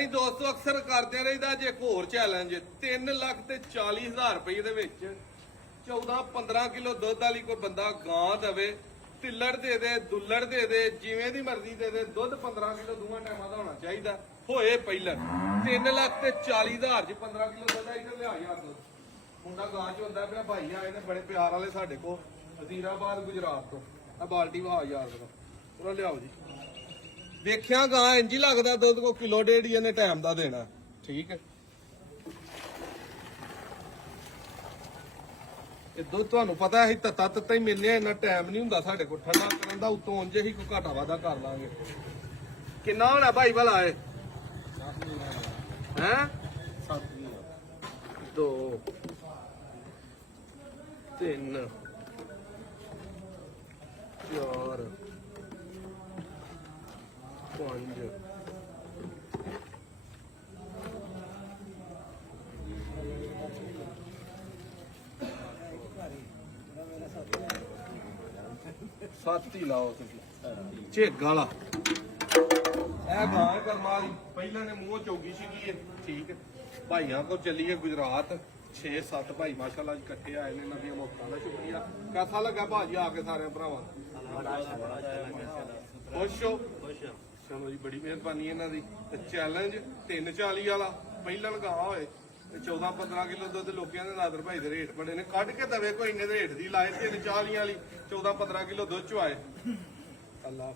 ਅਸੀਂ ਦੋਸਤੋ ਅਕਸਰ ਕਰਦੇ ਰਹੀਦਾ ਜੇ ਇੱਕ ਹੋਰ ਚੈਲੰਜ 3,40,000 ਰੁਪਏ ਦੇ ਵਿੱਚ 14-15 ਕਿਲੋ ਦੁੱਧ ਵਾਲੀ ਕੋਈ ਬੰਦਾ ਗਾਂ ਦੇਵੇ, ਤਿੱਲੜ ਦੇ ਦੇ, ਦੁੱਲੜ ਦੇ ਦੇ, ਜਿਵੇਂ ਦੀ ਮਰਜ਼ੀ ਦੇ ਦੇ, ਦੁੱਧ 15 ਕਿਲੋ ਦੋਵਾਂ ਟਾਈਮਾਂ ਦਾ ਹੋਣਾ ਚਾਹੀਦਾ। ਹੋਏ ਪਹਿਲਾਂ 3,40,000 ਚ 15 ਕਿਲੋ ਦੁੱਧ ਇੱਧਰ ਲਿਆ ਯਾਰ ਦੁੱਧ। ਮੁੰਡਾ ਗਾਂ ਚ ਹੁੰਦਾ ਪਿਆ, ਭਾਈ ਆਏ ਨੇ ਬੜੇ ਪਿਆਰ ਵਾਲੇ ਸਾਡੇ ਕੋਲ ਵਜ਼ੀਰਾਬਾਦ ਗੁਜਰਾਤ ਤੋਂ। ਆ ਬਾਲਟੀ ਵਾ ਯਾਰ ਪੂਰਾ ਲਿਆਓ ਜੀ। ਵੇਖਿਆ ਗਾਂ ਇੰਜ ਹੀ ਲੱਗਦਾ ਦੁੱਧ ਕੋ ਕਿਲੋ ਡੇਢ ਹੀ ਇਹਨੇ ਟਾਈਮ ਦਾ ਦੇਣਾ। ਠੀਕ ਹੈ, ਇਹ ਦੁੱਧ ਤੁਹਾਨੂੰ ਪਤਾ ਹੈ ਤੱਤਾ ਤੱਤਾ ਹੀ ਮਿਲਨੇ, ਇੰਨਾ ਟਾਈਮ ਨਹੀਂ ਹੁੰਦਾ ਸਾਡੇ ਕੋਲ ਠੰਡਾ ਕਰਨ ਦਾ। ਉਤੋਂ ਉਂਝ ਹੀ ਕੋਈ ਘਾਟਾ ਵਾਧਾ ਕਰ ਲਾਂਗੇ। ਕਿੰਨਾ ਹੋਣਾ ਭਾਈ ਭਲਾ ਇਹ ਹੈ? 2 3 4 5 7 ਹੀ ਲਾਓ ਤੁਸੀਂ। ਝੇਗ ਵਾਲਾ ਇਹ ਗਾਂ ਕਰਮਾ ਵਾਲੀ ਪਹਿਲਾਂ ਨੇ ਮੂੰਹ ਚੋਗੀ ਸੀਗੀ। ਠੀਕ ਹੈ, ਭਾਈਆਂ ਕੋਲ ਚੱਲੀਏ ਗੁਜਰਾਤ। 6-7 ਭਾਈ ਮਾਸ਼ਾਅੱਲਾ ਜੀ ਇਕੱਠੇ ਆਏ ਨੇ। ਇਹਨਾਂ ਦੀਆਂ ਮੌਤਾਂ ਦਾ ਸ਼ੁਕਰੀਆ। ਕਿਹਦਾ ਲੱਗਾ ਭਾਜੀ ਆ ਕੇ ਸਾਰਿਆਂ ਭਰਾਵਾਂ? ਖੁਸ਼ ਹੋ? ਚਲੋ ਜੀ, ਬੜੀ ਮਿਹਰਬਾਨੀ ਇਹਨਾਂ ਦੀ। ਤੇ ਚੈਲੰਜ 340 ਵਾਲਾ ਪਹਿਲਾਂ ਗਾਂ ਹੋਏ ਤੇ 14-15 ਕਿਲੋ ਦੁੱਧ ਲੋਕਾਂ ਦੇ ਨਾਦਰ ਭਾਈ ਦੇ ਰੇਟ ਬੜੇ ਨੇ। ਕੱਢ ਕੇ ਦਵੇ ਕੋਈ ਇੰਨੇ ਦੇ ਰੇਟ ਦੀ ਲਾਏ 340 ਵਾਲੀ 14-15 ਕਿਲੋ ਦੁੱਧ ਚ ਆਏ। ਅੱਲਾ